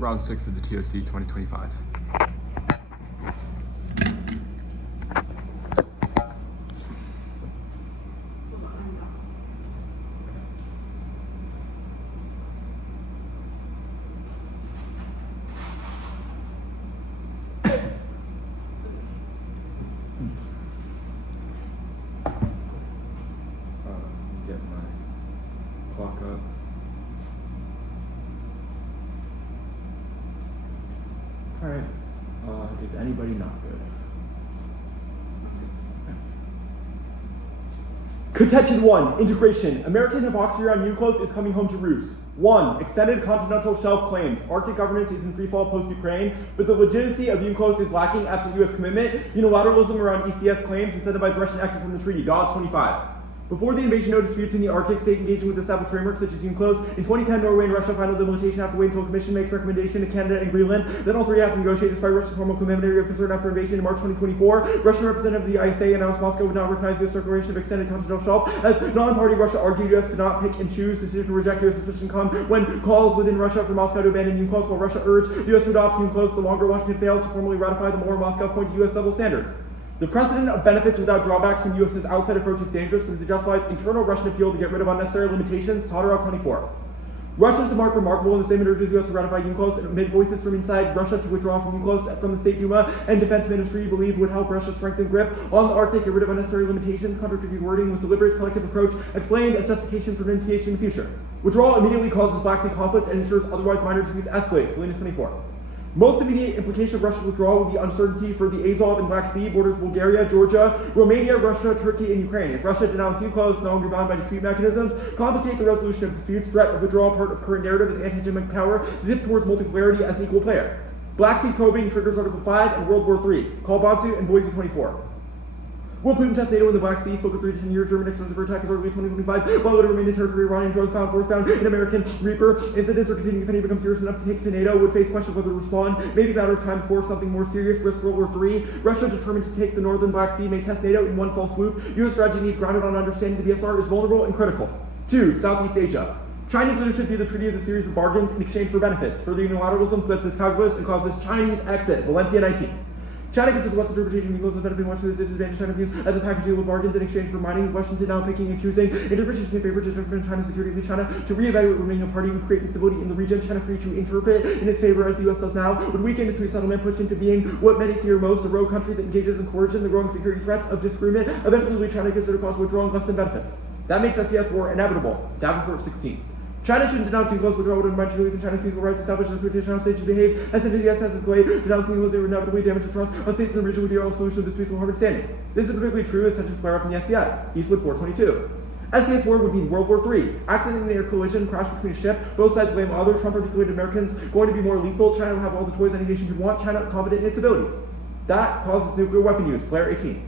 round 6 of the TOC 2025. Get my clock up. Alright, is anybody not good? Contention 1, integration. American hypocrisy on UNCLOS is coming home to roost. 1. Extended continental shelf claims. Arctic governance is in freefall post-Ukraine, but the legitimacy of UNCLOS is lacking absent U.S. commitment. Unilateralism around ECS claims incentivized Russian exit from the treaty. Dodge 25. Before the invasion, no disputes in the Arctic, state engaging with established frameworks such as UNCLOS. In 2010, Norway and Russia final delimitation have to wait until the Commission makes recommendation to Canada and Greenland. Then all three have to negotiate despite Russia's formal commitment of concern after invasion in March 2024. Russian representative of the ISA announced Moscow would not recognize U.S. declaration of extended continental shelf. As non-party Russia argued U.S. could not pick and choose decision to reject U.S. suspicion come when calls within Russia for Moscow to abandon UNCLOS, while Russia urged the U.S. to adopt UNCLOS the longer Washington fails to formally ratify the more Moscow point to U.S. double standard. The precedent of benefits without drawbacks from U.S.'s outside approach is dangerous because it justifies internal Russian appeal to get rid of unnecessary limitations. Todorov 24. Russia's remark remarkable in the statement urges U.S. to ratify UNCLOS amid voices from inside Russia to withdraw from UNCLOS from the State Duma and Defense Ministry believe would help Russia strengthen grip on the Arctic, get rid of unnecessary limitations. Contradictory wording with deliberate selective approach explained as justifications for renunciation in the future. Withdrawal immediately causes Black Sea conflict and ensures otherwise minor disputes escalate. Salinas 24. Most immediate implication of Russia's withdrawal would be uncertainty for the Azov and Black Sea borders, Bulgaria, Georgia, Romania, Russia, Turkey, and Ukraine. If Russia denounced UNCLOS, no longer bound by dispute mechanisms, complicate the resolution of disputes, threat of withdrawal part of current narrative as anti-hegemonic power, to dip towards multipolarity as an equal player. Black Sea probing triggers Article 5 and World War III. Call Bantu and Boise 24. Will Putin test NATO in the Black Sea? Spoke of 3 to 10 years. German extensive attack is early 2025. While it remained in territory, Iranian drones found force down in American Reaper. Incidents are continuing. If any become serious enough to take to NATO, would face questions whether to respond. Maybe a matter of time before something more serious risk World War III. Russia, determined to take the northern Black Sea, may test NATO in one fell swoop. U.S. strategy needs grounded on understanding the BSR is vulnerable and critical. 2. Southeast Asia. Chinese leadership view the treaty as a series of bargains in exchange for benefits. Further unilateralism flips this calculus and causes Chinese exit. Valencia 19. China considers Western interpretation of UNCLOS as benefiting Washington's disadvantage China views as a package deal with bargains in exchange for mining. Washington now picking and choosing interpretations in favor to determine China's security of China to reevaluate remaining a party would create instability in the region. China free to interpret in its favor as the U.S. does now would weaken its resettlement, push into being what many fear most, a rogue country that engages in coercion, the growing security threats of disagreement, eventually lead China to consider cost withdrawing less than benefits. That makes SES war inevitable. Davenport 16. China shouldn't denounce UNCLOS withdrawal would undermine belief in China's peaceful rights established as British states should behave as if the SS is delayed. Denouncing UNCLOS would inevitably damage the trust of states in the region would be a solution to disputes with Harvard standing. This is particularly true as tensions flare up in the SES. Eastwood 422. SES war would be World War III. Accident in the air collision, crash between a ship, both sides blame other, Trump articulated Americans going to be more lethal. China will have all the toys any nation could want. China confident in its abilities. That causes nuclear weapon use. Blair 18.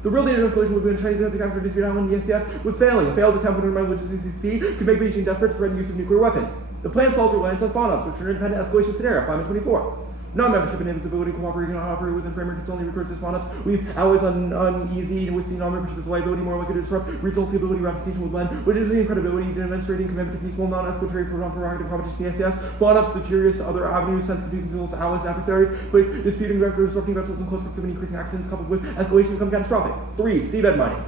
The real data escalation would be when Chinese attempt to capture dispute island in the SES was failing. A failed attempt would undermine legitimacy could make Beijing desperate to threaten use of nuclear weapons. The plan solves reliance on FONOPS, which are an independent escalation scenario, Feynman 24. Non-membership and inability to cooperate and operate within framework only recurs as FONOPS, leaves allies uneasy and would see non-membership as liability more likely to disrupt regional stability. Ratification would lend legitimacy and credibility, demonstrating commitment to peaceful, non-escalatory, prerogative competition in the SES. FONOPS deteriorates to other avenues, sends confusing tools to allies and adversaries, place disputing disrupting vessels in close proximity, increasing accidents coupled with escalation become catastrophic. 3. Seabed mining.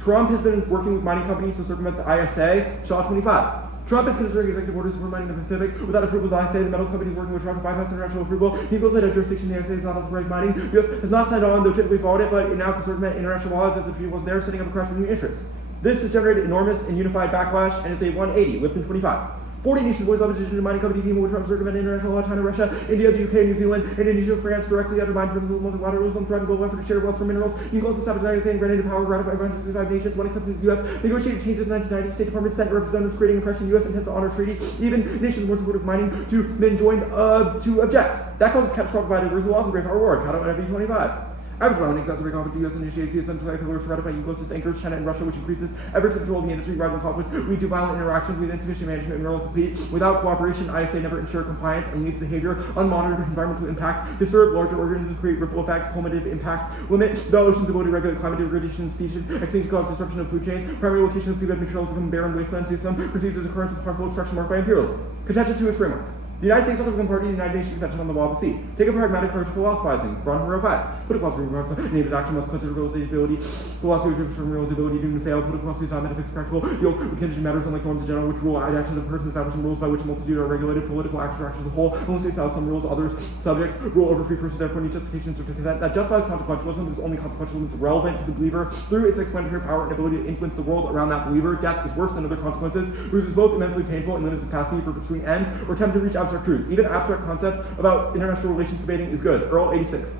Trump has been working with mining companies to circumvent the ISA. Shaw 25. Trump is considering executive orders for mining in the Pacific without approval of the ISA. The metals company is working with Trump to bypass international approval. He feels that a jurisdiction the ISA is not authorized mining. The U.S. has not signed on, though typically followed it, but it now can circumvent international law that the treaty wasn't there, setting up a crash between interests. This has generated enormous and unified backlash, and it's a 180, Lipton 25. 40 nations voiced opposition to mining company team with Trump circumventing international law. China, Russia, India, the UK, New Zealand, Indonesia, France directly undermined principles of multilateralism, threatened global effort to share wealth for minerals. UNCLOS established the ISA and granted power ratified by 165 nations, one except the US. Negotiated changes in the 1990s. State Department sent representatives creating impression the US intends to honor treaty. Even nations more supportive of mining to men joined to object. That causes catastrophic biodiversity loss and great power war. Cato and 25. Average rounding exacerbate conflict. The U.S. initiates U.S. pillars to ratify UNCLOS anchors China and Russia, which increases efforts to control the industry. Rival conflict lead to violent interactions with insufficient management of minerals deplete. Without cooperation, ISA never ensure compliance and leads behavior, unmonitored environmental impacts, disturb larger organisms, create ripple effects, cumulative impacts, limit the ocean's ability to regulate climate degradation in species, extinct to cause disruption of food chains, primary location of seabed materials become barren wasteland system, perceived as occurrence of harmful extraction marked by imperialism. Contention 2 is framework. The United States shall take one party to the United Nations Convention on the Law of the Sea. Take a pragmatic approach to philosophizing. Run for real fact. Put a philosophy of named action must consider realizability. Philosophy from realizability doomed to fail. Put a philosophy of metaphysics practical deals with contingent matters unlike norms in general, which rule action of persons establishing rules by which a multitude are regulated. Political actions are actions as a whole. Unless we found some rules, others subjects rule over free persons. Therefore, need justification that justifies consequentialism is only consequential when it's relevant to the believer through its explanatory power and ability to influence the world around that believer. Death is worse than other consequences, which is both immensely painful and limits the capacity for pursuing ends or attempt to reach abstract truth. Even abstract concepts about international relations debating is good. Earl 86.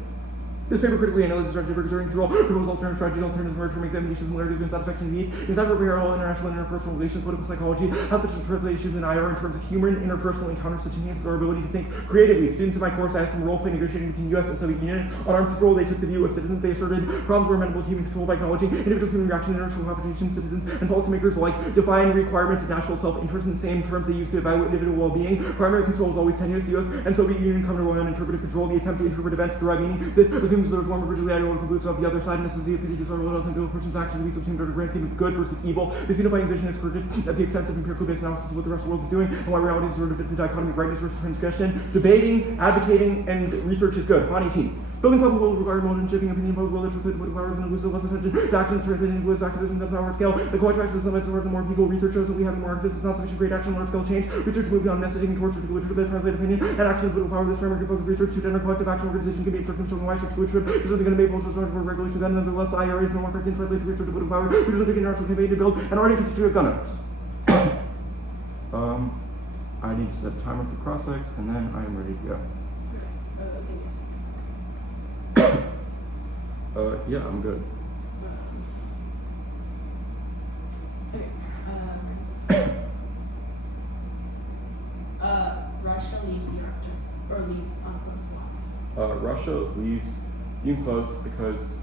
This paper critically analyzes strategy for considering through all proposed alternative strategy and alternatives emerge from examinations, similarities, and satisfaction of needs. Instead of parallel international and interpersonal relations, political psychology has the translations in IR in terms of human interpersonal encounters, such enhances our ability to think creatively. Students in my course asked some role-play negotiating between U.S. and Soviet Union. On arms control, they took the view of citizens. They asserted problems were amenable to human control by acknowledging individual human reaction to international confrontation. Citizens and policymakers alike define requirements of national self-interest in the same terms they use to evaluate individual well-being. Primary control is always tenuous. The U.S. and Soviet Union come to rely on interpretive control. The attempt to interpret events derive meaning. This assumes the form of rigidly ideological beliefs of the other side, and necessity of disorder and a person's action to be subsumed under a grand scheme of good versus evil. This unifying vision is corrected at the expense of empirical based analysis of what the rest of the world is doing and why reality is sort of the dichotomy of rightness versus transgression. Debating, advocating, and research is good. On 18. Building public will require modern shaping opinion, public will translate political powers and lose less attention to action, translating into activism at our scale. The co-attraction of some of the more people. Research shows that we have more activists is not sufficient great action, large scale change. Research will be on messaging towards literature that translate opinion and action of political power. This framework of focused research to general collective action organization can be instructed showing why such literature is something going to make most of for regulation gun. Nonetheless, IRA is no more correct and translates research to political power. Which is a big international campaign to build an already constituted gun owners. I need to set a timer for cross-legs and then I am ready to go. Yeah, I'm good. Russia leaves the Arctic, or leaves UNCLOS why? Russia leaves UNCLOS because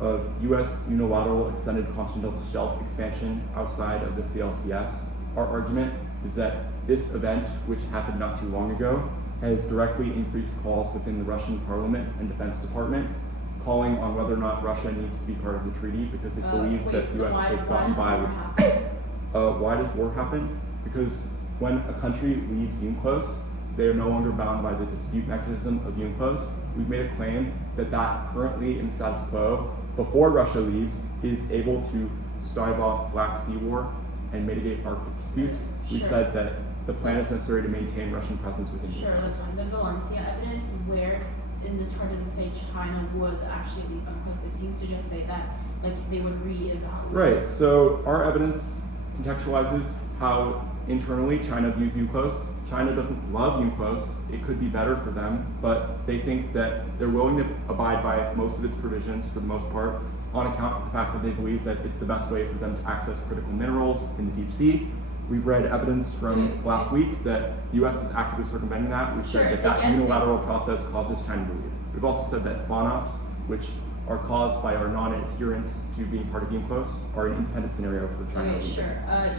of U.S. unilateral extended continental shelf expansion outside of the CLCS. Our argument is that this event, which happened not too long ago, has directly increased calls within the Russian parliament and defense department, calling on whether or not Russia needs to be part of the treaty because it believes that U.S. has gotten by with. Why does war happen? Because when a country leaves UNCLOS, they are no longer bound by the dispute mechanism of UNCLOS. We've made a claim that currently in status quo, before Russia leaves, is able to stave off Black Sea War and mitigate Arctic disputes. We've said that the plan is necessary to maintain Russian presence within UNCLOS. Sure, that's fine. The Valencia evidence, where in this chart does it say China would actually leave UNCLOS? It seems to just say that like they would reevaluate. Right, so our evidence contextualizes how internally China views UNCLOS. China doesn't love UNCLOS. It could be better for them, but they think that they're willing to abide by most of its provisions for the most part on account of the fact that they believe that it's the best way for them to access critical minerals in the deep sea. We've read evidence from last week that the U.S. is actively circumventing that. We've said that unilateral process causes China to leave. We've also said that FONOPs, which are caused by our non-adherence to being part of UNCLOS, are an independent scenario for China. Okay, sure.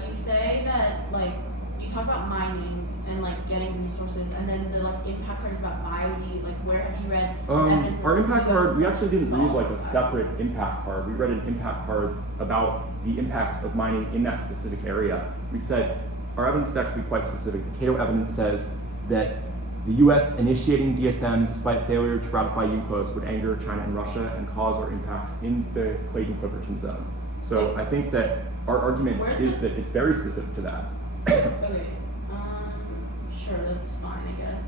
You say that like you talk about mining and like getting resources, and then the like impact card is about biodiversity. Like, where have you read evidence? Our impact card, we actually didn't read like a separate impact card. We read an impact card about the impacts of mining in that specific area. We've said our evidence is actually quite specific. The Cato evidence says that the U.S. initiating DSM despite failure to ratify UNCLOS would anger China and Russia and cause our impacts in the Clayton-Clipperton zone. So I think that our argument is that it's very specific to that. Okay, sure, that's fine, I guess.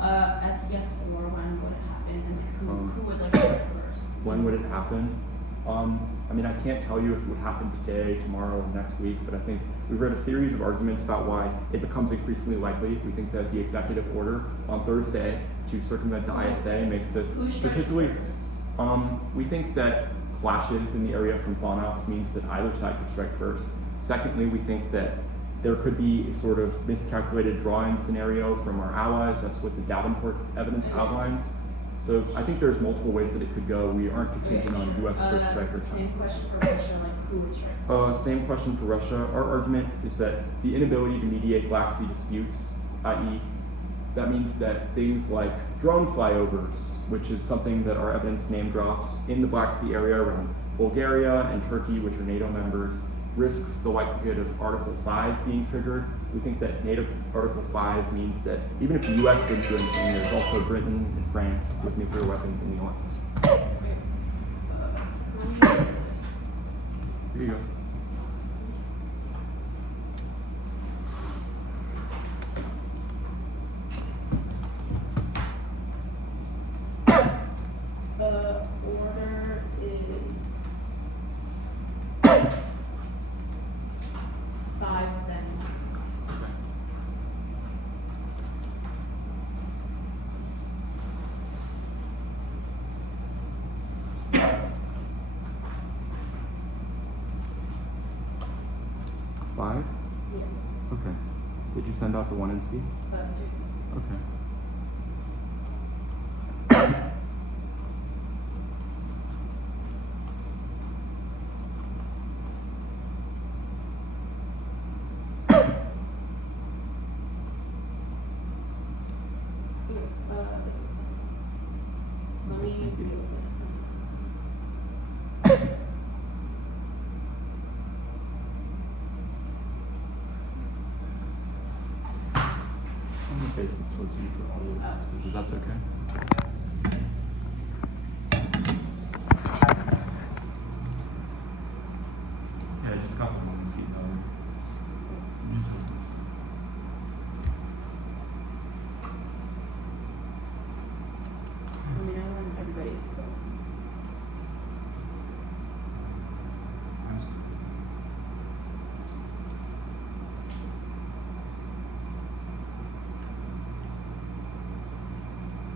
SCS 4, when would it happen, and like who would like start first? When would it happen? I mean, I can't tell you if it would happen today, tomorrow, or next week, but I think we've read a series of arguments about why it becomes increasingly likely. We think that the executive order on Thursday to circumvent the ISA makes this particularly. We think that clashes in the area from FONOPs means that either side could strike first. Secondly, we think that there could be a sort of miscalculated draw-in scenario from our allies. That's what the Davenport evidence outlines. So I think there's multiple ways that it could go. We aren't contingent on U.S. first strike or Same question for Russia, like who would strike first? Same question for Russia. Our argument is that the inability to mediate Black Sea disputes, i.e., that means that things like drone flyovers, which is something that our evidence name drops in the Black Sea area around Bulgaria and Turkey, which are NATO members, risks the likelihood of Article 5 being triggered. we think that NATO Article 5 means that even if the US didn't do anything, there's also Britain and France with nuclear weapons in the alliance. Here you go. Order is 5 then. Five? Yeah. Okay. Did you send out the 1 and C? 2. Okay. Let me Thank you. I'm gonna face this towards you for all of this, if that's okay. Yeah, I just got the 1 and C though. Let me know when everybody's go.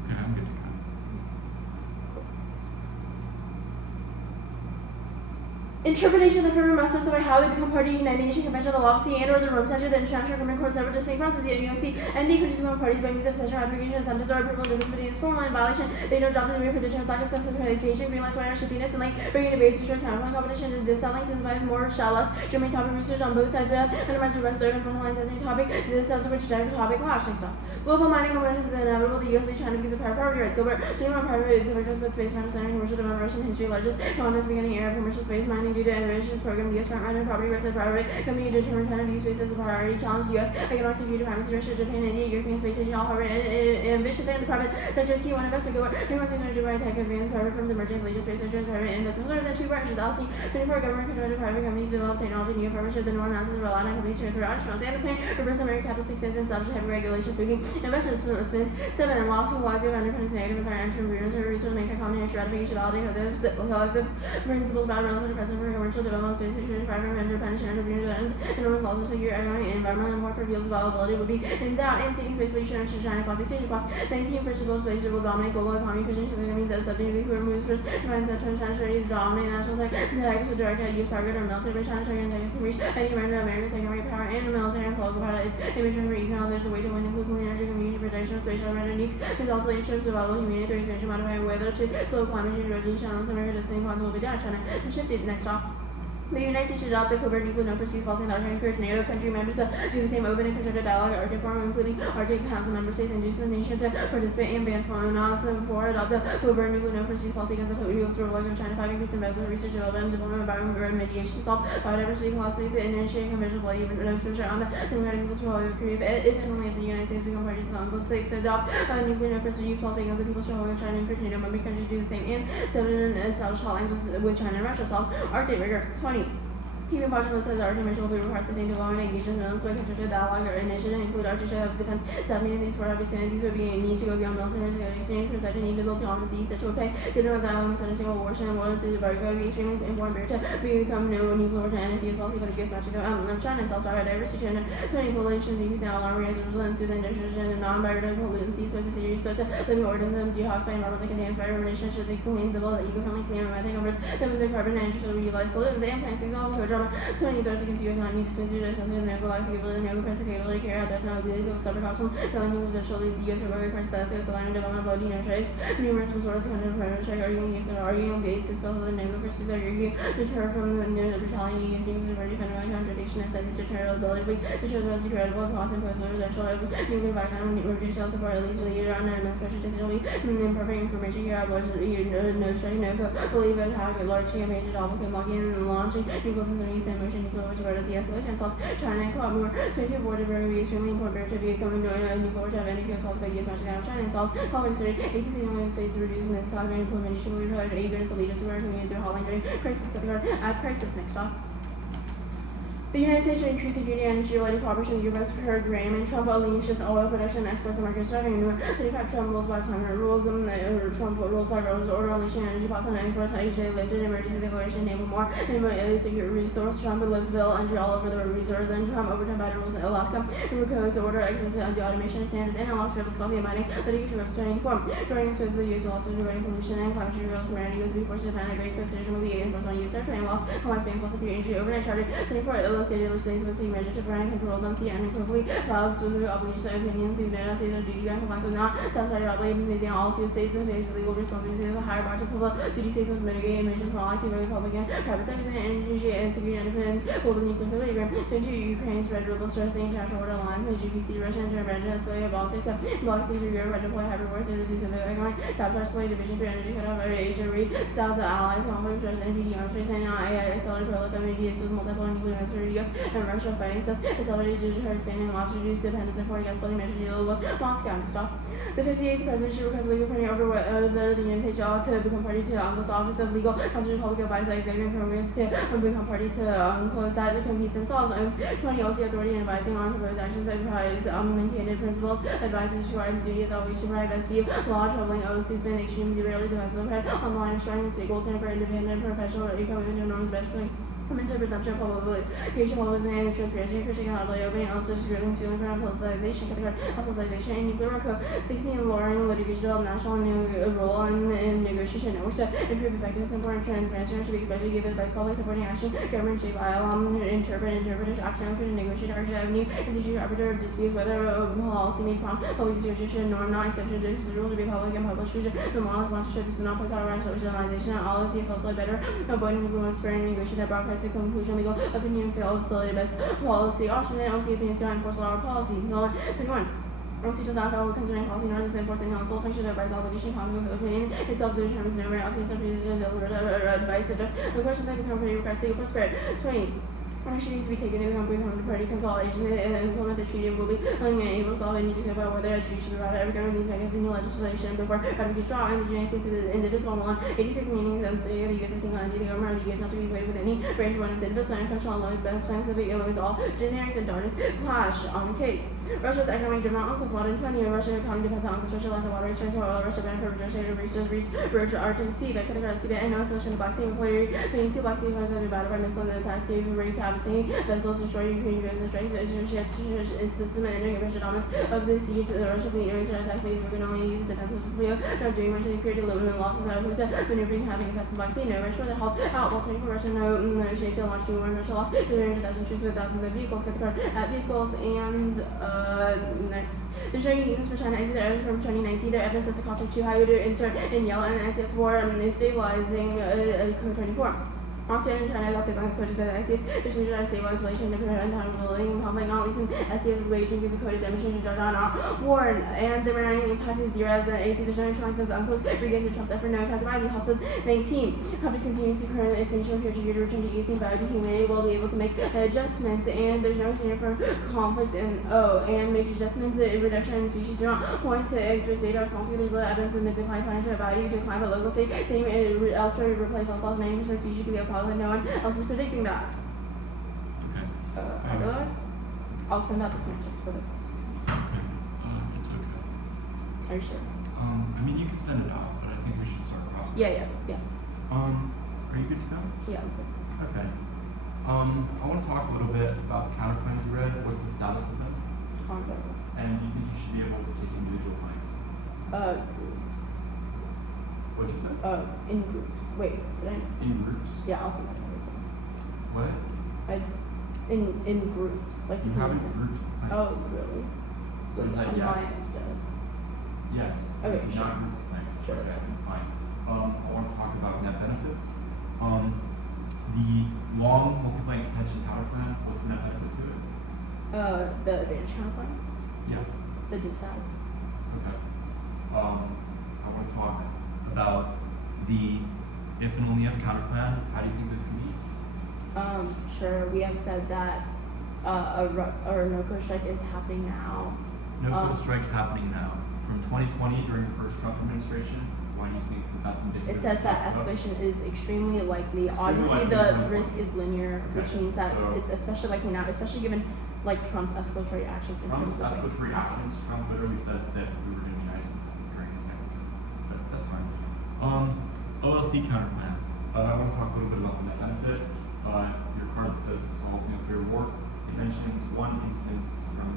Okay, I'm good to go. Interpretation of the framework must specify how they become party to the United Nations Convention of the Law of the Sea and/or the Rome Statute, the International Criminal Court, separate distinct process, the UNC, and the countries become parties by means of session ratification, sentence, or approval of the is formal in violation. They know job to the prediction of lack of specification, green lights, wire, shiftiness, and like bringing debates to short counterplan competition to disselling, simplifies more, shall less, German topic research on both sides of undermines the rest, third and fourth lines, testing topic, this is which type of topic clash. Next one. Global mining momentum is inevitable. The US and China because of property rights. Gilbert, 21 private exhibitors with space understanding commercial development Russian history, largest economics beginning era of commercial space mining due to ambitious program. US front-runner property rights and private company determined China view space as a priority. Challenge US economic security, primacy, Russia, Japan, India, European space station, all however ambitious and the private sector is key one investment. Gilbert, 21 technology right tech advanced private firms emerging latest space sectors, private investment sources, and 2 branches. LC 24 government controlled private companies develop technology, new partnership. The North announces relying on companies transfer options and the plan reverse American capital 6 cents and establish heavy regulations, speaking investors. Smith 7 and lawsuit lawsuit underpins negative and financial reasons to make a combination ratification validate collectives principles about relative present for commercial development space security private vendor pension entrepreneurs and normal laws of secure economic and environmental and more for fields availability would be in doubt and seeking space leadership in China class exchange costs 19 principles space will dominate global economy fishing so that means that subject who removes first defines that China strategies dominate national tech to direct at US target or military by China target and reach any render America's secondary power and military and political power its image for economic there's a way to win include clean energy community protection of spatial render needs is also ensures survival humanity through expansion modifying weather to slow climate change resolution unless America does things will be down China and shifted next off. The United States should adopt a covert nuclear no pursuits policy that would encourage NATO country members to do the same open and constructive dialogue at Arctic Forum, including Arctic Council member states, and induce the nation to participate and ban foreign for adopt a covert nuclear no pursuits policy against the people's revolution of China, 5 increase investment, research, development, development, environment, mediation, solve biodiversity policies, and initiate conventional bloody no pressure on the democratic people's republic of Korea. If and only if the United States become parties to the Uncle States to adopt a nuclear no pursuits policy against the people's republic of China, encourage NATO member countries to do the same, and 7 establish hotlines with China and Russia. Solves Arctic rigor. 20. Keeping possible says our commission will be required to sustain development engagement in by constructive dialogue or initiative include Arctic defense submarine these for opportunities would be a need to go beyond military security exchange for such a need to build on the east that would pay dinner with dialogue and single war and war the barrier would be extremely important to become no nuclear to end if policy for the US matching of China and self-power diversity and 20 populations increasing alarm as a result to the industrial and non-biodegradable pollutants these was a series but the living organisms jihad and environment that contains vibration should be clean civil eco-friendly clean and methane over the carbon and interest will reutilize pollutants and plants example for drama 20 thirds against US not need to space there's something in the galactic ability no capacity capability carry out there's no ability to separate costs from telling you with official leads US republic price that's the line of development of no trades numerous resources kind of private check arguing against an arguing based as well as the negative pursuits are arguing deter from the no brutality using the very defending contradiction and said deter ability to show the most credible cost imposed over the actual nuclear background reduce health support at least with the leader on administration decision imperfect information here about no strike no believe it how large campaign to double blocking and launching nuclear opportunities and motion nuclear which regard the escalation sauce. China and Quad more 20 avoided very extremely important barrier to be becoming nuclear to have any fuels caused by U.S. marching down China and sauce. However, considered 18 United States reducing this cloud and implementation will be provided eagerness to lead us to where community through hauling during crisis. At crisis, next stop. The United States should increase security and energy-related cooperation with U.S. per gram, and Trump unleashes oil production and exports and markets driving new 35 Trump rules by climate rules, Trump rules by roads order unleashing energy policy and exports Asia lifted emergency declaration name more and secure resource Trump lift bill entry all over the reserves and Trump overtime battle rules in Alaska recodes order exit the automation standards in Alaska viscosity abiding litigation reps training form joining space with the U.S. losses regarding pollution and climate change rules around U.S. be forced to depend on great specification will be enforced on U.S. territory and loss compliance banks loss of your energy overnight charter 24 stated legislation with measure to prevent control them see and quickly allows specific obligations and opinions to United States of duty and compliance with not self-started obligations facing all few states and face legal responsibilities of a higher bar to fulfill duty states with mitigate emissions for all active Republican private sectors and energy and security independence will the nuclear stability agreement to enter Ukraine's red rebel stress the international order lines and GPC Russia intervention escalated Baltics Black Sea for Europe red deploy hybrid wars and reduce economic sabotage slay division through energy cut off Asia re-style the allies conflict stress NPD arms race and AI accelerated proliferation with multiple nuclear military US and Russia fighting stuff accelerated digital expanding lobs reduced dependence and foreign gas building measures deal with Moscow and stuff. The 58th president should request legal opinion over whether the United States ought to become party to UNCLOS Office of Legal Constitutional Public Advice the Executive Congress to become party to UNCLOS that competes themselves owns 20 OC authority and advising on proposed actions that comprise independent principles advises to our duty as always to provide best view law troubling OC's been extremely rarely defensive on line striking the goals and for independent professional commitment to norms best friend. Commentary presumption of publication, publicity, and transparency, Christian accountability, opening, also disagreeing to for politicization, politicization, and nuclear code. 16, lowering litigation develop national role in negotiation networks to improve effectiveness and important transparency should be expected to give advice, public supporting action, government shape, interpret action for the negotiate action avenue, institution arbiter of disputes, whether policy made prompt, public situation, norm, not exception to the rule to be public and published, the moral sponsorship, this is not post rationalization, all of the opposed better, avoiding influence, sparing negotiation that broadcast to conclusion, legal opinion fails, facility best policy option, and OC opinions do not enforce law or policy. So, 21. OC does not follow considering policy nor does it enforce any counsel function advice obligation conflict with opinion itself determines no opinions or positions advice address the questions that become pretty request legal for spirit. 20. Action needs to be taken to become the party consolidation and implement the treaty will be able to solve any dispute about whether a treaty should be brought every government needs to continue legislation before having to draw and the United States is indivisible one 86 meanings and say the U.S. is single entity the government of the U.S. not to be equated with any branch one is indivisible and functional alone is best specific limits all generics and darkness clash on the case. Russia's economic driven on UNCLOS modern 20 Russian economy depends on UNCLOS Russia lands and water rights for oil Russia benefit from Russia reach Arctic Sea but Category Sea and no solution the Black Sea employer putting two Black Sea vessels have been battled by missiles and attacks gave recapitulating vessels destroying Ukraine drones and strikes is system and entering Russian dominance of the siege the Russian fleet knowing to attack fleets we can only use defensive fleet not doing much to create limited losses not opposed to maneuvering having effects in Black Sea no Russia that halt out while 24 Russia no shape to launch 2 Russia lost 300,000 troops with thousands of vehicles at vehicles and next. The showing uniqueness for China exit evidence from 2019. Their evidence is the cost of too high would insert in yellow and SES war is stabilizing code 24. Austria and China adopted on coded to the ICS, which needed to stabilize relation to prevent untenability and conflict, not least in SES waging because of coded demonstration to Jordan war. And the remaining impact is zero as the AC the showing trunks as uncles regains the Trump's effort no impact by the House of 19. Have to continuously current extinction of future year to return to use value to humanity will be able to make adjustments and there's no standard for conflict and make adjustments reduction in species do not point to extra state or small scale there's little evidence of mid decline plan to value decline but local state same elsewhere replace all 90% species could be a and no one else is predicting that. Okay. Otherwise, I'll send out the context for the process. Okay. It's okay. Are you sure? I mean, you can send it out, but I think we should start processing. Yeah. Are you good to go? Yeah, okay. Okay. I want to talk a little bit about the counterplans you read. What's the status of them? Ongoing. And you think you should be able to take individual planks? Groups. What'd you say? In groups. Wait, did I? In groups? Yeah, I'll send that to this one. What? In groups. Like You haven't grouped planks. Oh, really? So is that yes? Mine does. Yes. Okay, Not sure. group planks. Sure, Okay, that's fine. I want to talk about net benefits. The long multi-plank contention counterplan, what's the net benefit to it? The advantage counterplan? Yeah. The dissads. Okay. I want to talk about the if and only if counterplan. How do you think this can be used? Sure. We have said that a no-code strike is happening now. No-code strike happening now. From 2020 during the first Trump administration, why do you think that that's indicative? It says of that what's up? escalation is extremely likely. Extremely Obviously, likely the in 2020. risk is linear, which Okay, means that so- it's especially likely now, especially given like Trump's escalatory actions in Trump's terms of like, escalatory actions, Trump literally said that we were going to be nice during his second term. But that's fine. OLC counterplan. I want to talk a little bit about the net benefit. Your card says Assault Nuclear War. It mentions one instance from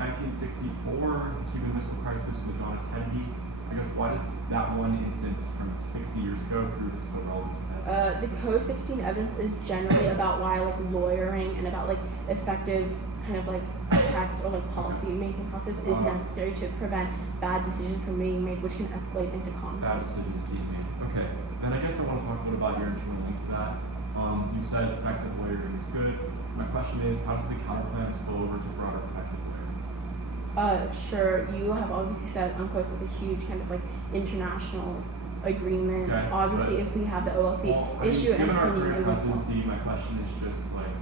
1964, the Cuban Missile Crisis with John F. Kennedy. I guess why does that one instance from 60 years ago prove it's so relevant to that? the Code 16 evidence is generally about why like lawyering and about like effective kind of like tax or like policy making process is necessary to prevent bad decisions from being made, which can escalate into conflict. Bad decisions being made. Okay. And I guess I want to talk a little about your internal link to that. You said effective lawyering is good. My question is, how does the counterplan spill over to broader effective lawyering? Sure, you have obviously said UNCLOS is a huge kind of like international agreement. Okay, Obviously, but- if we have the OLC Well, I mean, issue and given our opinion, career it was presidency, my question is just like,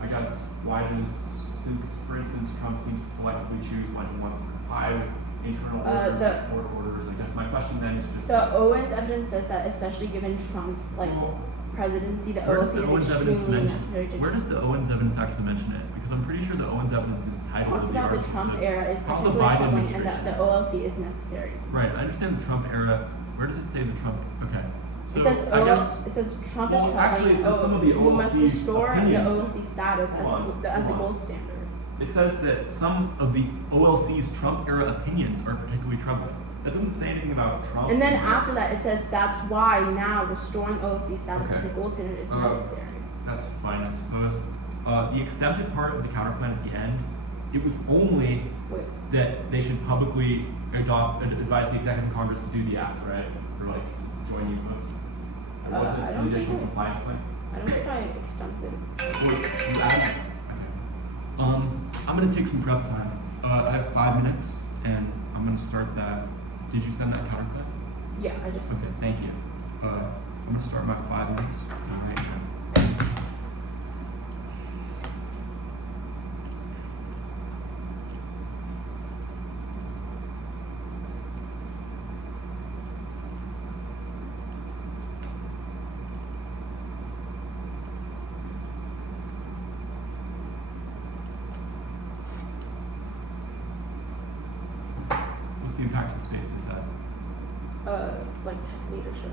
I guess, why does, since for instance Trump seems to selectively choose when he wants to comply with internal orders and court orders, I guess my question then is just. the Owens evidence says that, especially given Trump's like Well, presidency, the where does OLC the is Owens evidence extremely mention? necessary to. Where does the Owens evidence actually mention it? Because I'm pretty sure the Owens evidence is tied Talks to the about the article. Trump It says, era is "Call the particularly Biden troubling, and that the administration." OLC is necessary. Right, I understand the Trump era. Where does it say the Trump? Okay, so It says I guess. it says Trump Well, is actually, troubling. it says some of the we must OLC's restore opinions. the OLC status as Hold on, as a hold on. gold standard. It says that some of the OLC's Trump era opinions are particularly troubling. That doesn't say anything about Trump. And then after that, it says that's why now restoring OLC status as a Okay. gold standard is necessary. That's fine, I suppose. The exempted part of the counterplan at the end, it was only Wait, that they should publicly advise the executive Congress to do the act, right? For like joining UCLOS. There wasn't I an don't additional think compliance plan. I don't think I extended. Wait, you added? Okay. I'm gonna take some prep time. I have 5 minutes, and I'm gonna start that. Did you send that counterplan? Yeah, I just. Okay, thank you. I'm gonna start my 5 minutes. All right. What's the impact of space is that? Like tech leadership.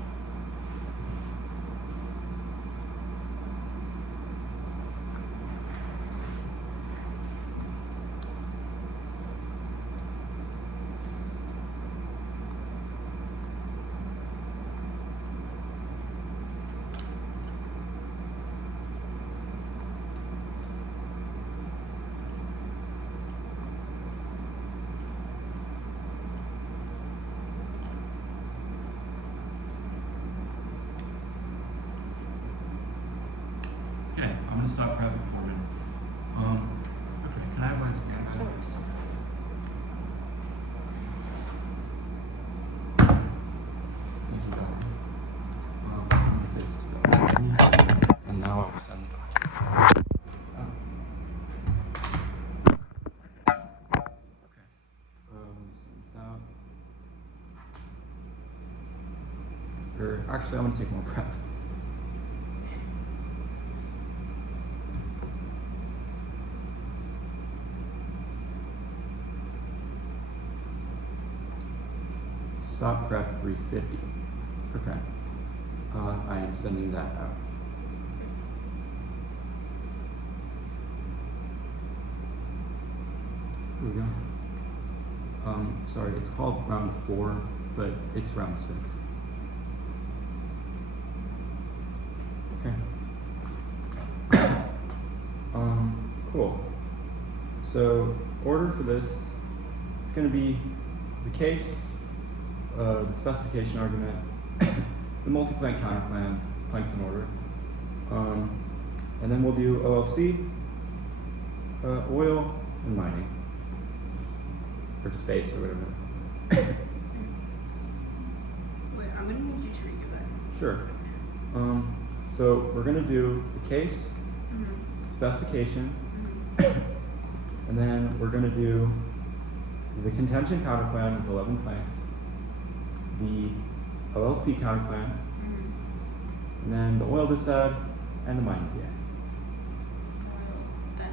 Okay, I'm gonna stop prep in 4 minutes. Okay, can I have my standby? Thank you, Doctor. My face is better. And now I will send the document. Okay. Let me send this out. Or actually, I'm gonna take more prep. Stop prep 350. Okay. I am sending that out. Here we go. Sorry, it's called round 4, but it's round 6. Okay. Cool. So, order for this, it's going to be the case, the specification argument, the multi-plan counterplan, planks in order. And then we'll do OLC, oil, and mining. Or space, or whatever. Wait, I'm gonna need you to redo that. Sure. So we're gonna do the case, specification, and then we're gonna do the contention counterplan with 11 planks, the OLC counterplan, and then the oil dissad, and the mining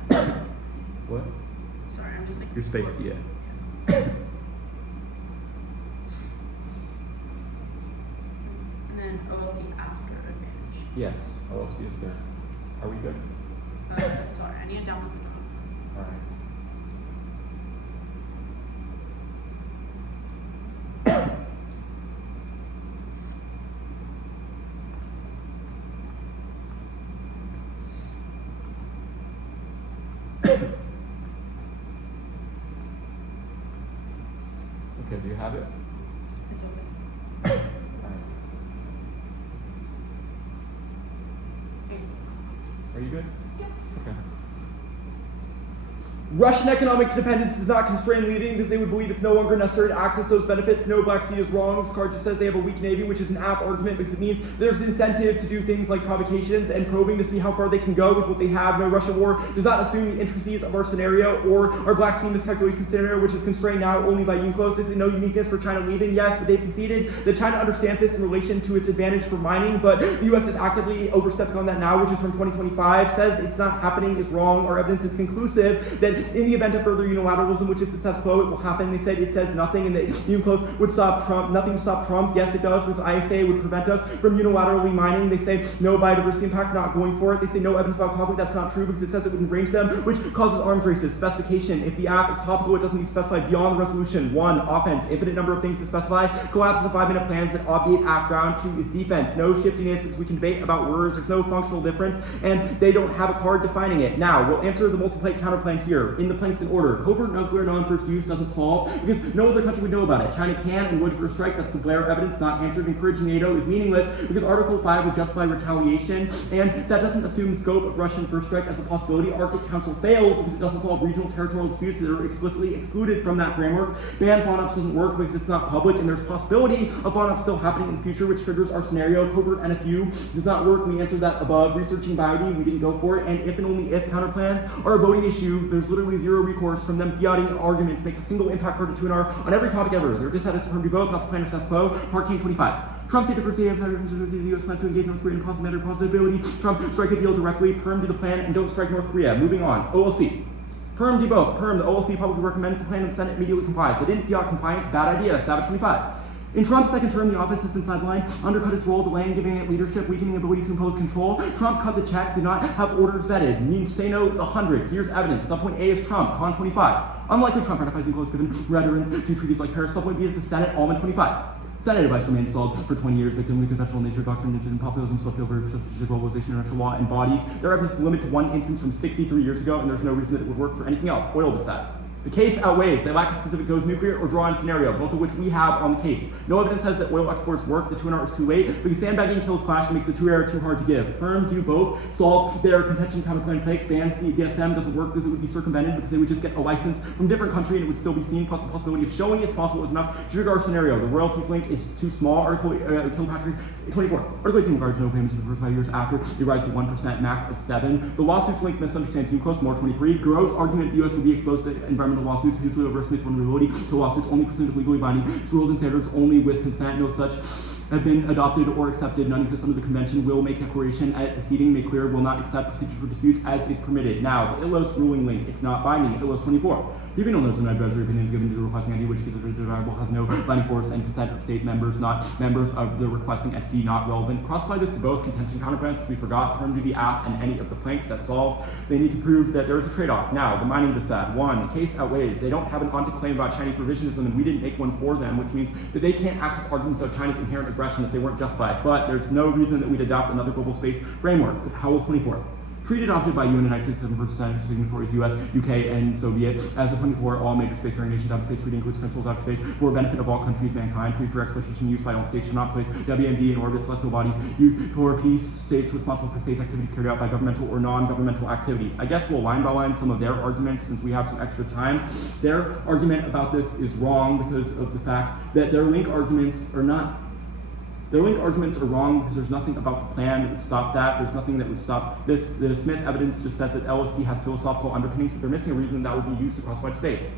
TA. What? Sorry, I'm just like. Your space TA. And then OLC after advantage. Yes, OLC is there. Are we good? Sorry, I need to download the doc. All right. Okay, do you have it? It's open. Alright. Are you good? Yep. Okay. Russian economic dependence does not constrain leaving because they would believe it's no longer necessary to access those benefits. No, Black Sea is wrong. This card just says they have a weak navy, which is an apt argument because it means there's an incentive to do things like provocations and probing to see how far they can go with what they have. No, Russia war does not assume the intricacies of our scenario or our Black Sea miscalculation scenario, which is constrained now only by UNCLOS. This is no uniqueness for China leaving, yes, but they've conceded that China understands this in relation to its advantage for mining, but the US is actively overstepping on that now, which is from 2025, says it's not happening, is wrong. Our evidence is conclusive that in the event of further unilateralism, which is the status quo, it will happen. They said it says nothing, and that UNCLOS would stop Trump, nothing to stop Trump. Yes, it does, because ISA would prevent us from unilaterally mining. They say no biodiversity impact, not going for it. They say no evidence about conflict, that's not true, because it says it would enrage them, which causes arms races. Specification, if the app is topical, it doesn't need to specify beyond the resolution. 1, offense, infinite number of things to specify, collapses the 5-minute plans that obviate aft ground. 2 is defense, no shiftiness, because we can debate about words, there's no functional difference, and they don't have a card defining it. Now, we'll answer the multi-plank counterplan here, in the planks in order. Covert nuclear non-first use doesn't solve, because no other country would know about it. China can and would first strike, that's the Blair evidence, not answered. Encouraging NATO is meaningless, because Article 5 would justify retaliation, and that doesn't assume the scope of Russian first strike as a possibility. Arctic Council fails, because it doesn't solve regional territorial disputes that are explicitly excluded from that framework. Ban FONOPS doesn't work, because it's not public, and there's possibility of FONOPS still happening in the future, which triggers our scenario. Covert NFU does not work, we answered that above. Researching biody, we didn't go for it, and if and only if counterplans are a voting issue, there's literally zero recourse from them fiating arguments, makes a single impact card to 2NR on every topic ever. Their dissatisfaction from both, not the plan or status quo. Part King 25. Trump state diversity of the U.S. plans to engage North Korea in possibility. Trump strike a deal directly, perm to the plan, and don't strike North Korea. Moving on. OLC. Perm do both. Perm, the OLC publicly recommends the plan and the Senate immediately complies. They didn't fiat compliance, bad idea. Savage 25. In Trump's second term, the office has been sidelined, undercut its role, delaying giving it leadership, weakening ability to impose control. Trump cut the check, did not have orders vetted. Means say no is 100. Here's evidence. Subpoint A is Trump, con 25. Unlikely Trump ratifies UNCLOS given veterans to treaties like Paris. Subpoint B is the Senate, Almond 25. Senate advice remained installed for 20 years, victim of the conventional nature doctrine, and populism swept over strategic globalization, international law, and bodies. Their evidence is limited to one instance from 63 years ago, and there's no reason that it would work for anything else. Oil dissad. The case outweighs. They lack a specific goes nuclear or draw-in scenario, both of which we have on the case. No evidence says that oil exports work. The 2NR is too late, because sandbagging kills clash and makes the 2 too hard to give. Perm do both solves their contention counterclaim fakes. Ban DSM doesn't work because it would be circumvented, because they would just get a license from a different country and it would still be seen, plus the possibility of showing it's possible is enough to trigger our scenario. The royalties link is too small. Article Kilpatrick 24. Article 18 regards no payments in the first 5 years after they rise to 1%, max of 7. The lawsuits link misunderstands UNCLOS, more 23. Gross argument the US would be exposed to environmental lawsuits, mutually overestimates vulnerability to lawsuits only pursuant to legally binding rules and standards only with consent. No such have been adopted or accepted. None exist under the convention. Will make declaration at proceeding, make clear, will not accept procedures for disputes as is permitted. Now, the ILOS ruling link, it's not binding. ILOS 24. Even no notes and advisory opinions given to the requesting entity, which is desirable, has no binding force and consent of state members, not members of the requesting entity, not relevant. Cross-apply this to both contention counterplans, to be forgot, term to the app, and any of the planks that solves. They need to prove that there is a trade-off. Now, the mining dissad. 1, case outweighs. They don't have an on-to-claim about Chinese revisionism, and we didn't make one for them, which means that they can't access arguments of China's inherent aggression if they weren't justified. But there's no reason that we'd adopt another global space framework. Howell's 24. Treaty adopted by UN and United States 7% signatories US, UK, and Soviet. As of 24, all major spacefaring nations have space treaty includes principles of space for benefit of all countries, mankind, free for exploitation used by all states, should not place WMD in orbit, celestial bodies used for peace, states responsible for space activities carried out by governmental or non-governmental activities. I guess we'll line by line some of their arguments since we have some extra time. Their argument about this is wrong because of the fact that their link arguments are not Their link arguments are wrong because there's nothing about the plan that would stop that. There's nothing that would stop this. The Smith evidence just says that LSD has philosophical underpinnings, but they're missing a reason that would be used across white space.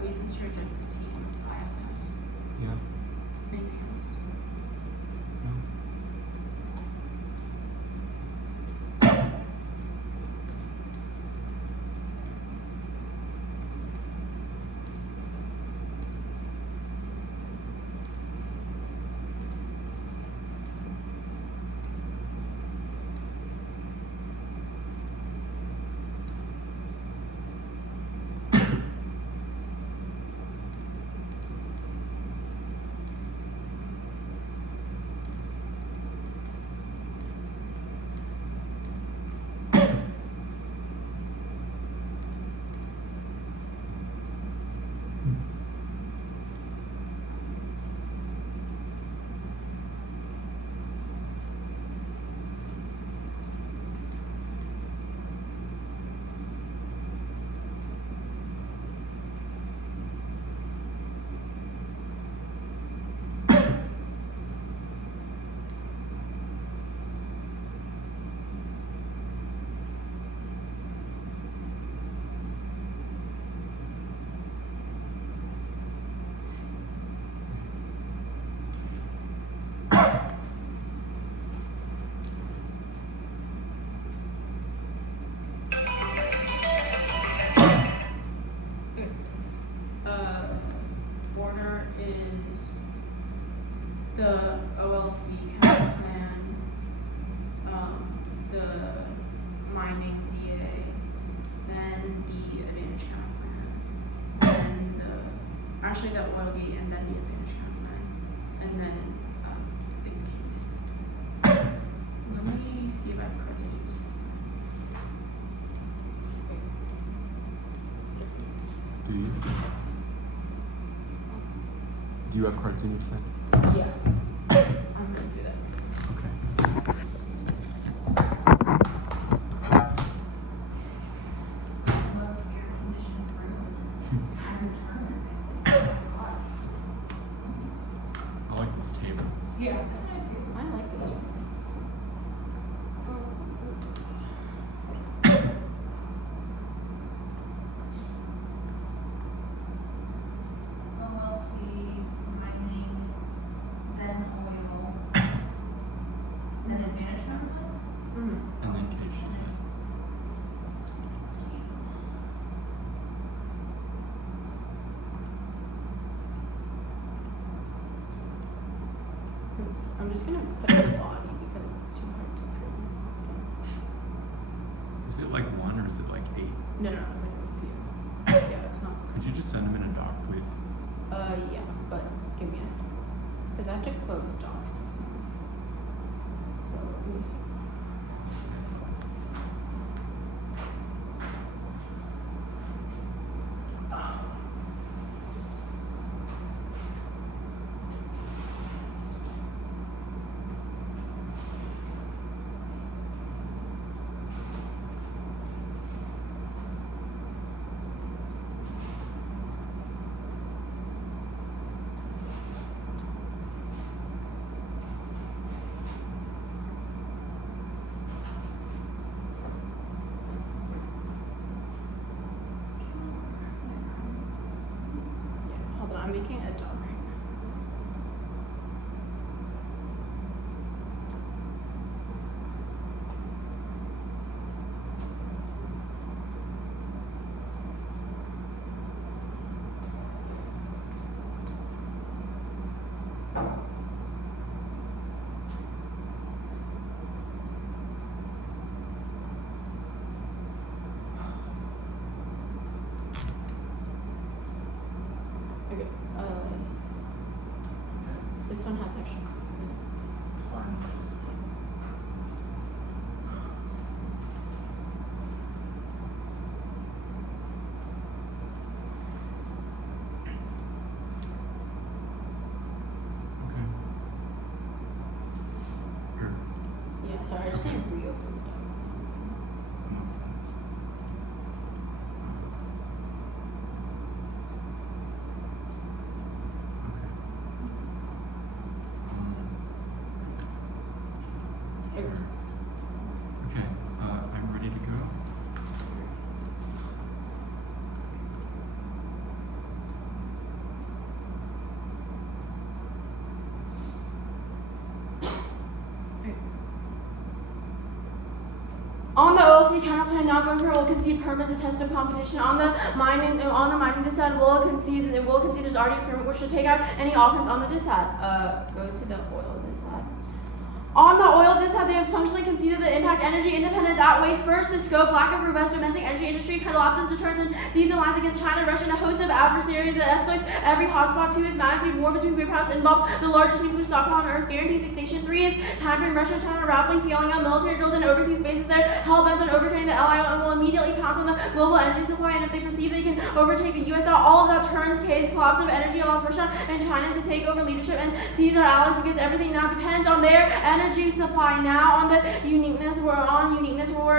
Reasons for difficulty in this IFF. Yeah. Anything else? is the OLC Counterplan, the mining DA, then the Advantage Counterplan, then actually the oil DA, and then the Advantage Counterplan, and then the case. Let me see if I have cards I use. Do you? Do you have cards in your set? Yeah. I'm gonna do that. Okay. Most air-conditioned room. I like this table. Yeah, that's nice too. I like this one. OLC, mining, then oil, then Advantage Counterplan? Mm-hmm. And then cage, she says. I'm just gonna put it in the body because it's too hard to print. Is it like 1 or is it like 8? No, it's like a few. Yeah, it's not. Could you just send them in a doc, please? Yeah, but give me a second. Because I have to close docs to send. So, let me see. Yeah, hold on, I'm making a doc right now. Okay, this one has extra cards in it. It's fine. Okay. Or, Yeah, sorry, I just need to reopen the doc. Okay. Okay, I'm ready to go. On the OLC counterplan not going for will concede permits attest of competition. On the mining dissad will concede there's already a permit which should take out any offense on the dissad. Go to the oil dissad. On the oil dissad, they have functionally conceded the impact energy independence outweighs first to scope, lack of robust domestic energy industry collapses, deterrents and seeds and lines against China, Russia, and a host of adversaries that escalates every hotspot to its magnitude. War between great powers involves the largest nuclear stockpile on Earth. Guarantees extinction. 3 is time frame. Russia and China rapidly scaling out military drills and overseas bases there, hell bent on overturning the LIO and will immediately pounce on the global energy supply. And if they perceive they can overtake the U.S., all of that turns case collapse of energy allows Russia and China to take over leadership and seize our allies because everything now depends on their energy supply. Now on the uniqueness, we're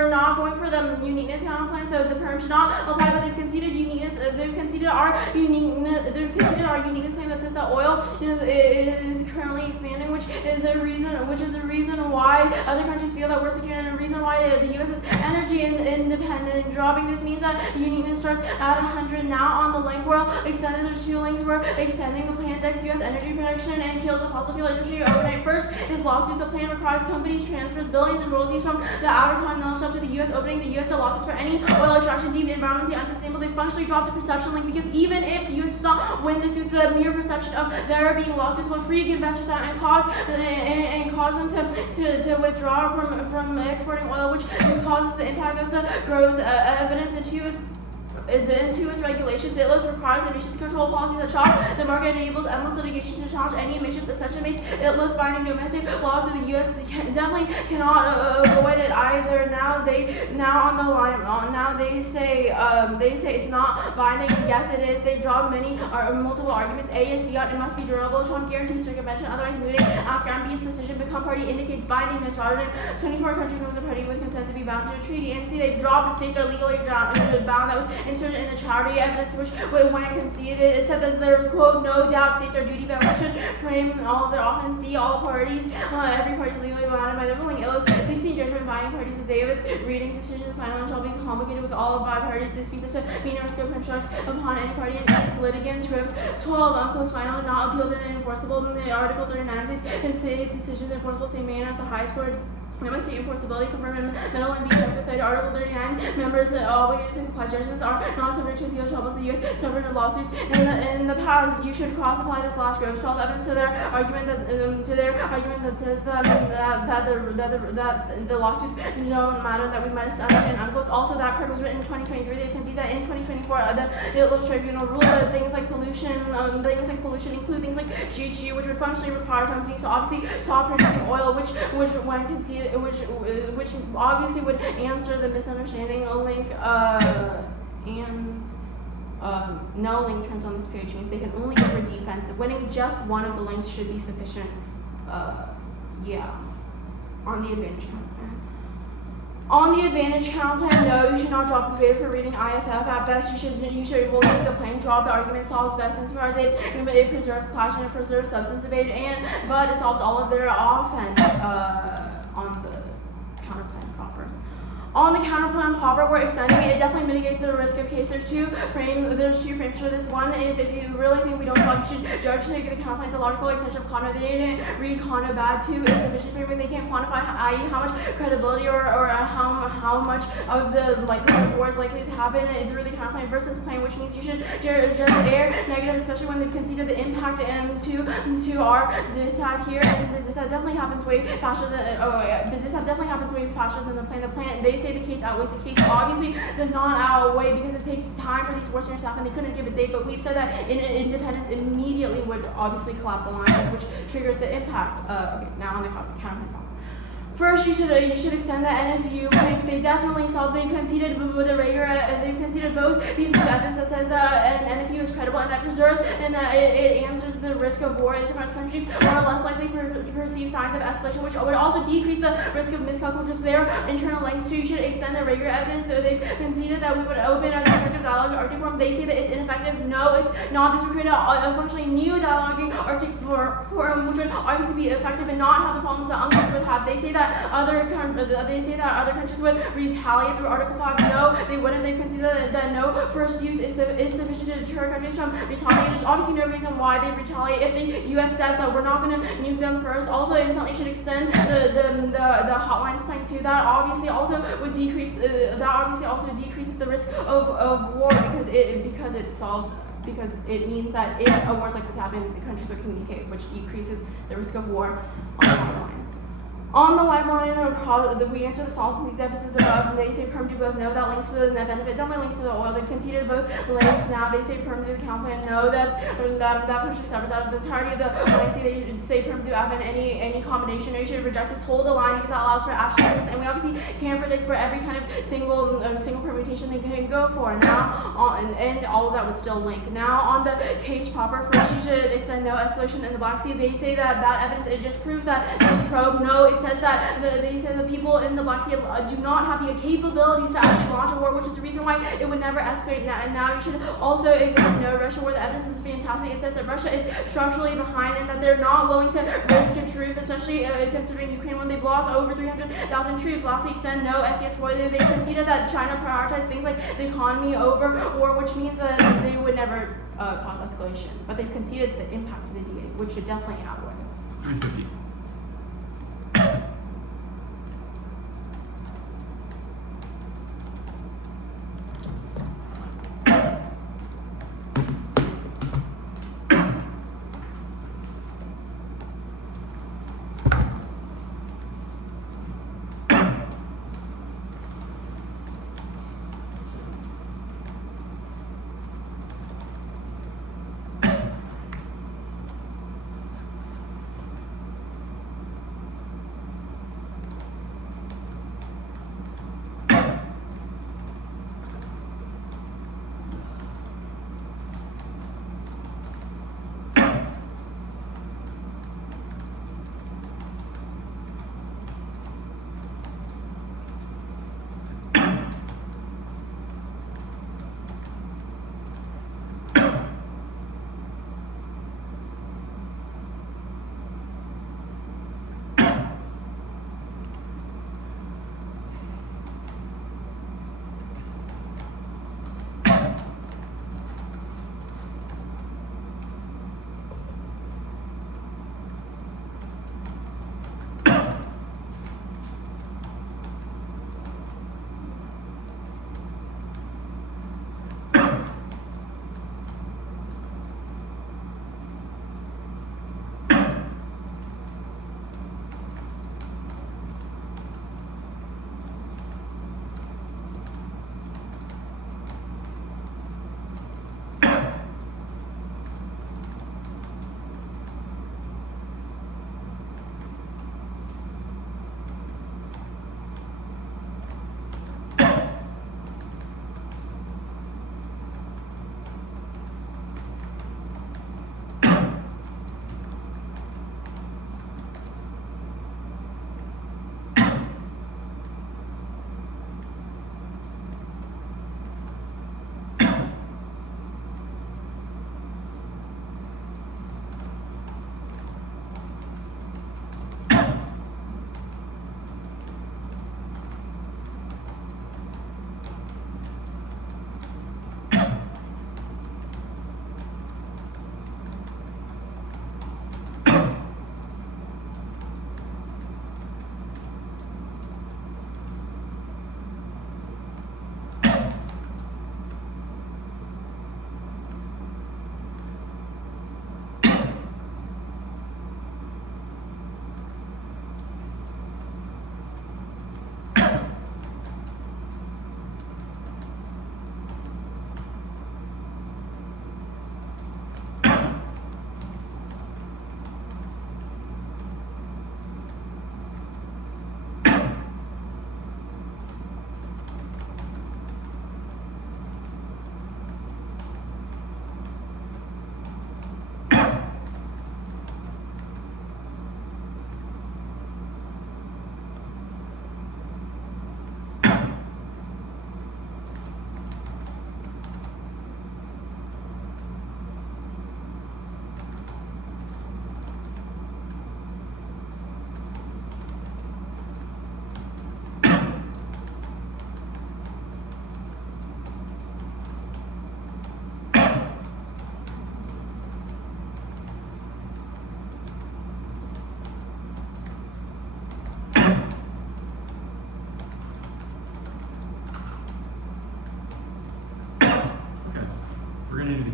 not going for the uniqueness counterplan, so the perm should not apply. But they've conceded uniqueness. They've conceded our uniqueness claim that says that oil is currently expanding, which is the reason why other countries feel that we're secure, and a reason why the U.S. is energy independent. Dropping this means that uniqueness starts at 100. Now on the link world extended, there's 2 links. We're extending the plan index U.S. energy production and kills the fossil fuel industry overnight. First is lawsuits that plan plan requires companies transfers billions in royalties from the outer continental shelf to the U.S., opening the U.S. to lawsuits for any oil extraction deemed environmentally unsustainable. They functionally dropped the perception link because even if the U.S. does not win the suits, the mere perception of there being lawsuits will free investors out and cause them to withdraw from exporting oil, which causes the impact that the grows evidence into its regulations. It requires emissions control policies that shock the market, enables endless litigation to challenge any emissions essentially makes it less binding domestic laws to the U.S. Definitely cannot avoid it either. Now they say it's not binding. Yes, it is. They've dropped multiple arguments. A is fiat. It must be durable. Trump guarantees circumvention. Otherwise, mooting after MB's precision become party indicates bindingness rather than 24 countries becomes a party with consent to be bound to a treaty. And see, they've dropped the states are legally bound. That was inserted in the charity evidence, which when conceded, it said that there quote no doubt states are duty bound, which should frame all of their offense. D, all parties, every party is legally bound by their ruling. Illos 16 judgment binding parties. The day of its reading, decision, the final one shall be complicated with all of five parties. Disputes to be no scope constructs upon any party and its litigants. Ribs 12 unclosed final not appealed and enforceable. In the Article 39 states its decisions enforceable same manner as the highest court. MSC enforceability confirmed Mental and B Texas cited Article 39 members obligated to comply judgments are not subject to appeal troubles the U.S. suffered in lawsuits in the past. You should cross apply this last group 12 evidence to their argument that says that the lawsuits don't matter, that we must understand uncles. Also, that card was written in 2023. They concede that in 2024 the Illicit Tribunal ruled that things like pollution include things like GHG, which would functionally require companies to obviously stop producing oil, which when conceded. Which obviously would answer the misunderstanding link no link turns on this page means they can only go for defensive. Winning just one of the links should be sufficient. On the advantage count plan. On the advantage count plan, no, you should not drop the debate for reading IFF. At best, you should will take the plain drop. The argument solves best insofar as it preserves clash and it preserves substance debate, but it solves all of their offense. On the counterplan proper. On the counterplan proper, we're extending it. It definitely mitigates the risk of case. There's two frames for this. One is if you really think we don't solve, you should judge to the counterplan's a logical extension of Connor. They didn't read Connor bad. Two is sufficient framing. They can't quantify, i.e., how much credibility or how much of the likelihood of war is likely to happen through the counterplan versus the plane, which means you should just err negative, especially when they've conceded the impact to our dissat here. And the dissat definitely happens way faster than the plane. The plane they say the case outweighs the case. Obviously does not outweigh because it takes time for these war centers to happen. They couldn't give a date, but we've said that independence immediately would obviously collapse alliances, which triggers the impact. Now on the counterplan. First, you should extend the NFU ranks. They definitely solved. They've conceded with a regular. They've conceded both pieces of evidence that says that an NFU is credible and that preserves and that it answers the risk of war insofar as countries are less likely to perceive signs of escalation, which would also decrease the risk of miscalculation, which is their internal links too. You should extend the regular evidence. So they've conceded that we would open a constructive dialogue in Arctic Forum. They say that it's ineffective. No, it's not. This would create a functionally new dialoguing Arctic Forum, which would obviously be effective and not have the problems that uncles would have. They say that other countries would retaliate through Article 5. No, they wouldn't. They've considered that no first use is sufficient to deter countries from retaliating. There's obviously no reason why they retaliate if the U.S. says that we're not going to nuke them first. Also, infinitely should extend the hotlines plan too. That obviously also would decrease. That obviously also decreases the risk of war because it means that if a war is like this happens, the countries would communicate, which decreases the risk of war on the line. On the lifeline, we answer the solvency deficits above, and they say perm do both. No, that links to the net benefit. Definitely links to the oil. They've conceded both links. Now they say perm do the count plan. No, that function severs out of the entirety of the LNC. They say perm do have any combination. Or you should reject this whole line because that allows for absoluteness, and we obviously can't predict for every kind of single permutation they can go for. Now, and all of that would still link. Now on the case proper, first you should extend no escalation in the Black Sea. They say that evidence it just proves that the probe. No, it says that they say the people in the Black Sea do not have the capabilities to actually launch a war, which is the reason why it would never escalate. And now you should also extend no Russia, where the evidence is fantastic. It says that Russia is structurally behind and that they're not willing to risk troops, especially considering Ukraine when they've lost over 300,000 troops. Lastly, extend no SES war. They conceded that China prioritized things like the economy over war, which means that they would never cause escalation. But they've conceded the impact to the DA, which should definitely outweigh. 350.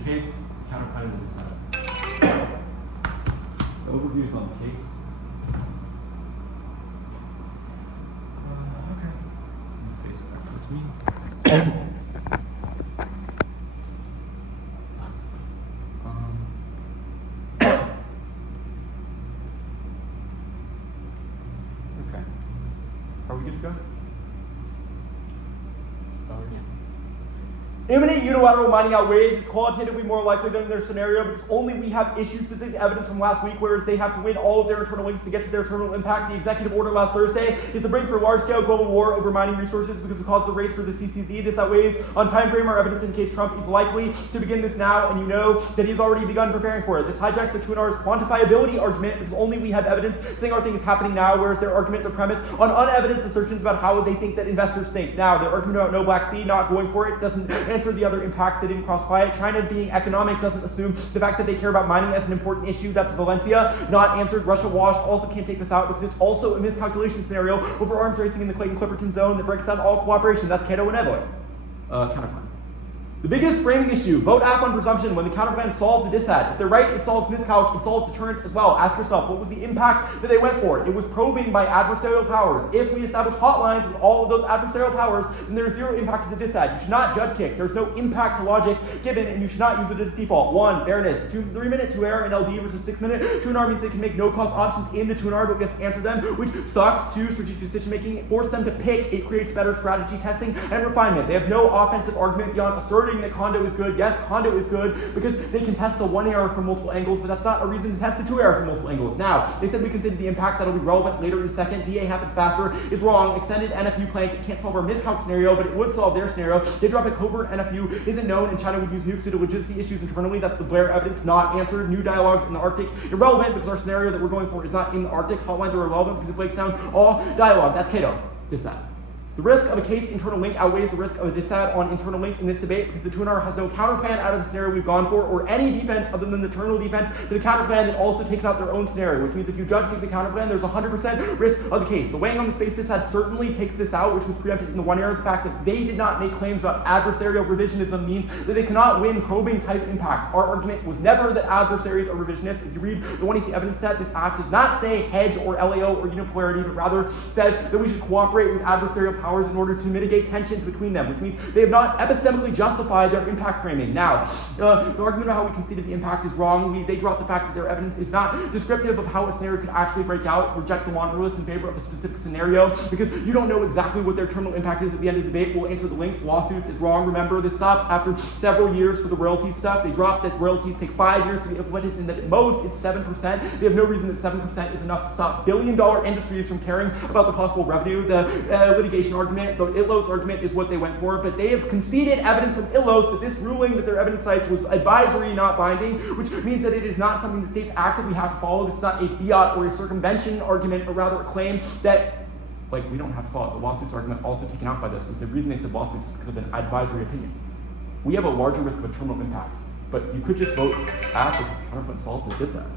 case, counterplan, and dissent. The overviews on the case. Okay. Face it back towards me. Okay. Are we good to go? Oh, yeah. Imminent unilateral mining outweighs. It's qualitatively more likely than their scenario because only we have issue-specific evidence from last week, whereas they have to win all of their internal links to get to their terminal impact. The executive order last Thursday is to bring for large-scale global war over mining resources because it causes a race for the CCZ. This outweighs. On time frame, our evidence indicates Trump is likely to begin this now, and you know that he's already begun preparing for it. This hijacks the Twin-R's quantifiability argument because only we have evidence saying our thing is happening now, whereas their arguments are premised on unevidenced assertions about how they think that investors think. Now, their argument about no Black Sea, not going for it, doesn't answer the other impacts they didn't cross-apply it. China being economic doesn't assume the fact that they care about mining as an important issue. That's Valencia. Not answered. Russia washed. Also can't take this out because it's also a miscalculation scenario over arms racing in the Clayton-Clipperton zone that breaks down all cooperation. That's Cato and Evelyn. Counterplan. The biggest framing issue, vote app on presumption when the counterplan solves the dissad. If they're right, it solves miscalc, it solves deterrence as well. Ask yourself, what was the impact that they went for? It was probing by adversarial powers. If we establish hotlines with all of those adversarial powers, then there's zero impact to the dissad. You should not judge kick. There's no impact to logic given, and you should not use it as default. 1, fairness. 3-minute 2-error in LD versus 6-minute 2-NR means they can make no-cost options in the 2-NR, but we have to answer them, which sucks. 2, strategic decision-making. Force them to pick. It creates better strategy testing and refinement. They have no offensive argument beyond asserting that Condo is good. Yes, Condo is good because they can test the 1 error from multiple angles, but that's not a reason to test the 2 error from multiple angles. Now, they said we consider the impact that'll be relevant later in the second. DA happens faster. It's wrong. Extended NFU plank. It can't solve our miscalc scenario, but it would solve their scenario. They drop a covert NFU. Isn't known, and China would use nukes due to legitimacy issues internally. That's the Blair evidence, not answered. New dialogues in the Arctic. Irrelevant because our scenario that we're going for is not in the Arctic. Hotlines are irrelevant because it breaks down all dialogue. That's Cato. Dissad. The risk of a case internal link outweighs the risk of a dissad on internal link in this debate because the 2NR has no counterplan out of the scenario we've gone for or any defense other than the internal defense to the counterplan that also takes out their own scenario, which means if you judge the counterplan, there's 100% risk of the case. The weighing on the space dissad certainly takes this out, which was preempted in the 1 error. The fact that they did not make claims about adversarial revisionism means that they cannot win probing type impacts. Our argument was never that adversaries are revisionist. If you read the 1EC evidence set, this act does not say hedge or LAO or unipolarity, but rather says that we should cooperate with adversarial powers in order to mitigate tensions between them, which means they have not epistemically justified their impact framing. Now, the argument about how we conceded the impact is wrong. They drop the fact that their evidence is not descriptive of how a scenario could actually break out, reject the laundry list in favor of a specific scenario, because you don't know exactly what their terminal impact is at the end of the debate. We'll answer the links. Lawsuits is wrong. Remember, this stops after several years for the royalties stuff. They dropped that royalties take 5 years to be implemented, and that at most it's 7%. They have no reason that 7% is enough to stop billion-dollar industries from caring about the possible revenue. The litigation argument, the ILOS argument is what they went for, but they have conceded evidence from ILOS that this ruling that their evidence cites was advisory, not binding, which means that it is not something the states actively have to follow. This is not a fiat or a circumvention argument, but rather a claim that, like, we don't have to follow it. The lawsuits argument also taken out by this was the reason they said lawsuits is because of an advisory opinion. We have a larger risk of a terminal impact, but you could just vote after Counterplan solves with this act.